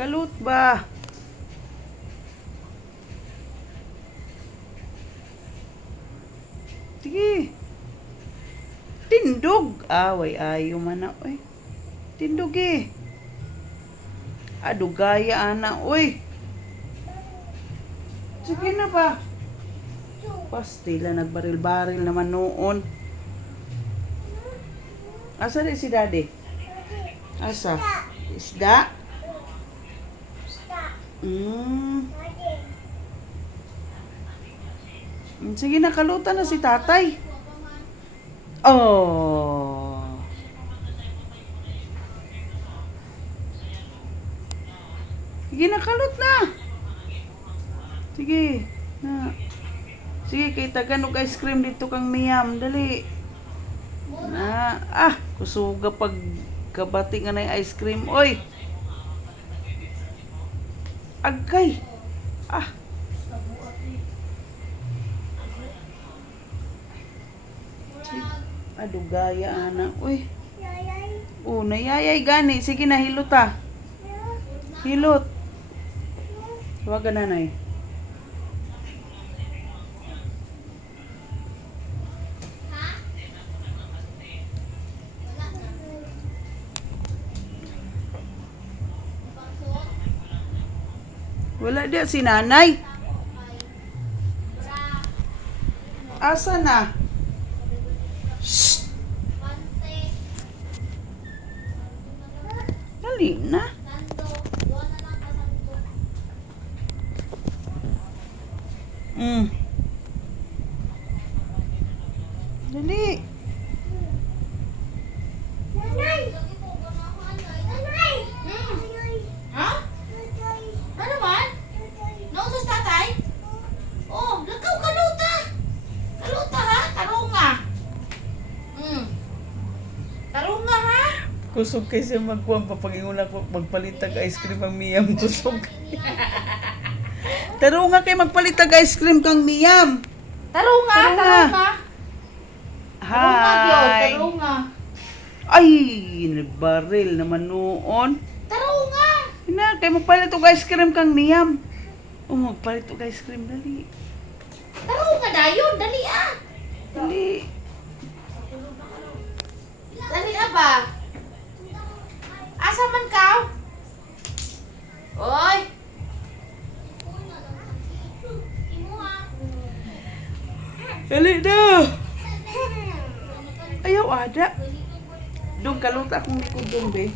Kalut ba? Sige. Tindog. Way ayo man na, oy. Tindog eh. Adugaya ana, oy. Sige na ba? Pastila, nagbaril-baril naman noon. Asa di si daddy? Asa? Isda? Sige na, kalutan na si tatay. Oh. Sige na, kalot na. Sige. Na. Sige, kay taganog ice cream dito kang Miyam. Dali. Na. Kusuga pag kabati nga na yung ice cream. Oy. Agkay. Adugaya ana. Uy. Nayayay gani. Sige na, hilot ah. Hilot. Huwag ka nanay. Wala dia si nanay. Asa na? Shh. Dali na. Dali. Nanay! Nanay! Ha? Ano man? Nautos tatay? Oh, lakaw kaluta! Kaluta ha? Tarunga! Tarunga ha? Kusog kay siya magkuhan papagingon ako magpalitag ice cream ang Miyam. Kusog. Taro nga kay magpalitag ice cream kang Miyam. Tarunga! Tarunga! Hi. Tarunga! Ay, baril naman noon. Tarunga! Hina, kay magpalit og ice cream kang Miyam. Magpalit og ice cream dali. Tarunga dayon! Dali ah! Dali. Dali ba? Asa man ka? Oy! Dali na. Ayaw ada. Dong kaluta akong likod dong be.